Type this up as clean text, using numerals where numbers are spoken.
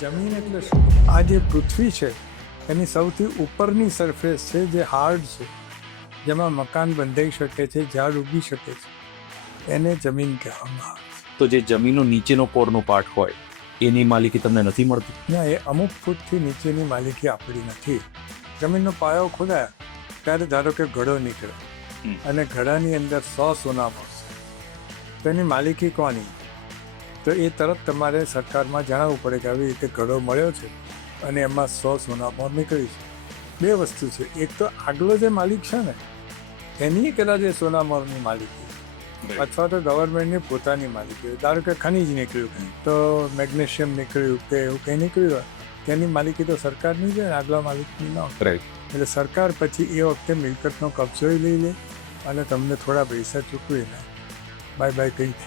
જમીન એટલે શું? આ જે પૃથ્વી છે એની સૌથી ઉપરની સરફેસ છે જે હાર્ડ છે, જેમાં મકાન બંધાઈ શકે છે, ઝાડ ઉગી શકે છે, એને જમીન કહેવામાં આવે છે. તો જે જમીનનો નીચેનો પોરનો પાર્ટ હોય એની માલિકી તમને નથી મળતી? ના, એ અમુક ફૂટથી નીચેની માલિકી આપણી નથી. જમીનનો પાયો ખોદાય ત્યારે ધારો કે ઘડો નીકળે અને ઘડાની અંદર 100 સોના મળશે, તો એની માલિકી કોની? તો એ તરત તમારે સરકારમાં જણાવવું પડે કે આવી રીતે ઘડો મળ્યો છે અને એમાં 100 સોનામોર નીકળી છે. બે વસ્તુ છે, એક તો આગલો જે માલિક છે ને એની કદાચ એ સોનામોરની માલિકી અથવા તો ગવર્મેન્ટની પોતાની માલિકી. ધારો કે ખનીજ નીકળ્યું તો મેગ્નેશિયમ નીકળ્યું કે એવું કંઈ નીકળ્યું હોય તેની માલિકી તો સરકારની છે ને આગલા માલિકની ન હોય. એટલે સરકાર પછી એ વખતે મિલકતનો કબજો લઈ લે અને તમને થોડા પૈસા ચૂકવીને બાય બાય કહી દે.